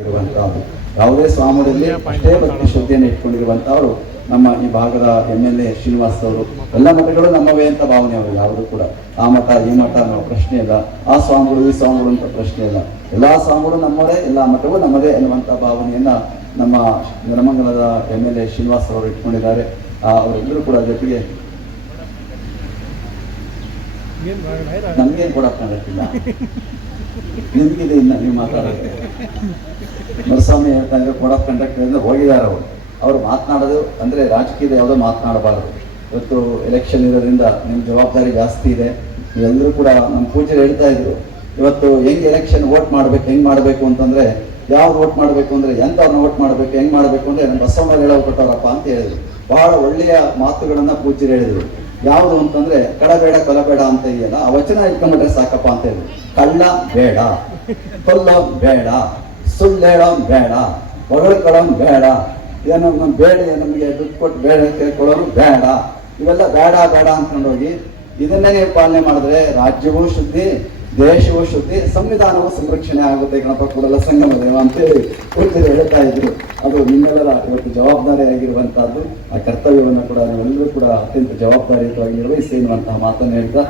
ಇರುವಂತಹದ್ದು ಯಾವುದೇ ಸ್ವಾಮಿಯಲ್ಲಿ ಅಷ್ಟೇ ಭಕ್ತಿ ಶ್ರದ್ಧೆಯನ್ನು ಇಟ್ಕೊಂಡಿರುವಂತಹವರು ನಮ್ಮ ಈ ಭಾಗದ ಎಂ ಎಲ್ ಎ ಶ್ರೀನಿವಾಸ್ ಅವರು ಎಲ್ಲ ಮಠಗಳು ನಮ್ಮವೇ ಅಂತ ಭಾವನೆ ಅವರು ಯಾವುದು ಕೂಡ. ಆ ಮಠ ಈ ಮಠ ಅನ್ನೋ ಪ್ರಶ್ನೆ ಇಲ್ಲ. ಆ ಸ್ವಾಮಿಗಳು ಈ ಸ್ವಾಮಿಗಳು ಅಂತ ಪ್ರಶ್ನೆ ಇಲ್ಲ. ಎಲ್ಲಾ ಸ್ವಾಮಿಗಳು ನಮ್ಮದೇ ಎಲ್ಲ ಮಠವು ನಮ್ಮದೇ ಎನ್ನುವಂತ ಭಾವನೆಯನ್ನ ನಮ್ಮ ನೆಲಮಂಗಲದ ಎಂ ಎಲ್ ಎ ಶ್ರೀನಿವಾಸ್ ಅವರು ಇಟ್ಕೊಂಡಿದ್ದಾರೆ. ಆ, ಅವರೆಲ್ಲರೂ ಕೂಡ ಜೊತೆಗೆ ನಮ್ಗೇನು ಕೊಡಕ್ ನಿಮ್ಗಿದೆ ಇನ್ನ ನೀವು ಮಾತಾಡೋಕ್ಕೆ. ಮರುಸ್ವಾಮಿ ಹೇಳ್ತಂದ್ರೆ ಕೋಡ್ ಕಂಡಕ್ಟರ್ ಕಂಡಕ್ಟರಿಂದ ಹೋಗಿದ್ದಾರೆ ಅವರು. ಅವ್ರು ಮಾತನಾಡೋದು ಅಂದ್ರೆ ರಾಜಕೀಯದ ಯಾವುದೋ ಮಾತನಾಡಬಾರದು. ಇವತ್ತು ಎಲೆಕ್ಷನ್ ಇರೋದ್ರಿಂದ ನಿಮ್ಮ ಜವಾಬ್ದಾರಿ ಜಾಸ್ತಿ ಇದೆ. ಎಲ್ಲರೂ ಕೂಡ ನಮ್ಮ ಪೂಜೆ ಹೇಳ್ತಾ ಇದ್ರು, ಇವತ್ತು ಹೆಂಗೆ ಎಲೆಕ್ಷನ್ ವೋಟ್ ಮಾಡ್ಬೇಕು, ಹೆಂಗೆ ಮಾಡಬೇಕು ಅಂತಂದ್ರೆ ಯಾವ ವೋಟ್ ಮಾಡಬೇಕು ಅಂದ್ರೆ ಎಂಥವ್ರನ್ನ ವೋಟ್ ಮಾಡ್ಬೇಕು, ಹೆಂಗ್ ಮಾಡಬೇಕು ಅಂದ್ರೆ ನಮ್ಮ ಬಸವಣ್ಣ ಹೇಳೋ ಕೊಟ್ಟವರಪ್ಪ ಅಂತ ಹೇಳಿದ್ರು. ಬಹಳ ಒಳ್ಳೆಯ ಮಾತುಗಳನ್ನು ಪೂಜೆ ಹೇಳಿದ್ರು. ಯಾವುದು ಅಂತಂದ್ರೆ, ಕಡಬೇಡ, ಕೊಲಬೇಡ ಅಂತ ಇದೆಯಲ್ಲ, ಆ ವಚನ ಇಟ್ಕೊಂಡ್ಬಿಟ್ರೆ ಸಾಕಪ್ಪ ಅಂತ ಹೇಳಿದ್ರು ಕಳ್ಳ ಬೇಡ, ಕೊಲ್ಲ ಬೇಡ, ಸುಳ್ಳೇಳ ಬೇಡ, ಹೊಗಳ್ಕೊಳ್ಳೋ ಬೇಡ, ಏನು ನಮ್ಮ ಬೇಡ ನಮಗೆ ದುಡ್ಡು ಕೊಟ್ಟು ಬೇಡ ಕೇಳ್ಕೊಳ್ಳೋರು ಬೇಡ. ಇವೆಲ್ಲ ಬೇಡ ಬೇಡ ಅಂತಕೊಂಡೋಗಿ ಇದನ್ನೇ ಪಾಲನೆ ಮಾಡಿದ್ರೆ ರಾಜ್ಯವೂ ಶುದ್ಧಿ ದೇಶವೂ ಶುದ್ಧಿ ಸಂವಿಧಾನವು ಸಂರಕ್ಷಣೆ ಆಗುತ್ತೆ ಗಣಪ ಕೂಡಲ ಸಂಗಮ ದೇವ ಅಂತೇಳಿ ಹೇಳ್ತಾ ಇದ್ರು. ಅದು ನಿಮ್ಮೆಲ್ಲರ ಇವತ್ತು ಜವಾಬ್ದಾರಿ ಆಗಿರುವಂತಹದ್ದು ಆ ಕರ್ತವ್ಯವನ್ನು ಕೂಡ ನಾವೆಲ್ಲರೂ ಕೂಡ ಅತ್ಯಂತ ಜವಾಬ್ದಾರಿಯುತವಾಗಿ ನಿರ್ವಹಿಸಿ ಎನ್ನುವಂತಹ ಮಾತನ್ನು ಹೇಳ್ತಾ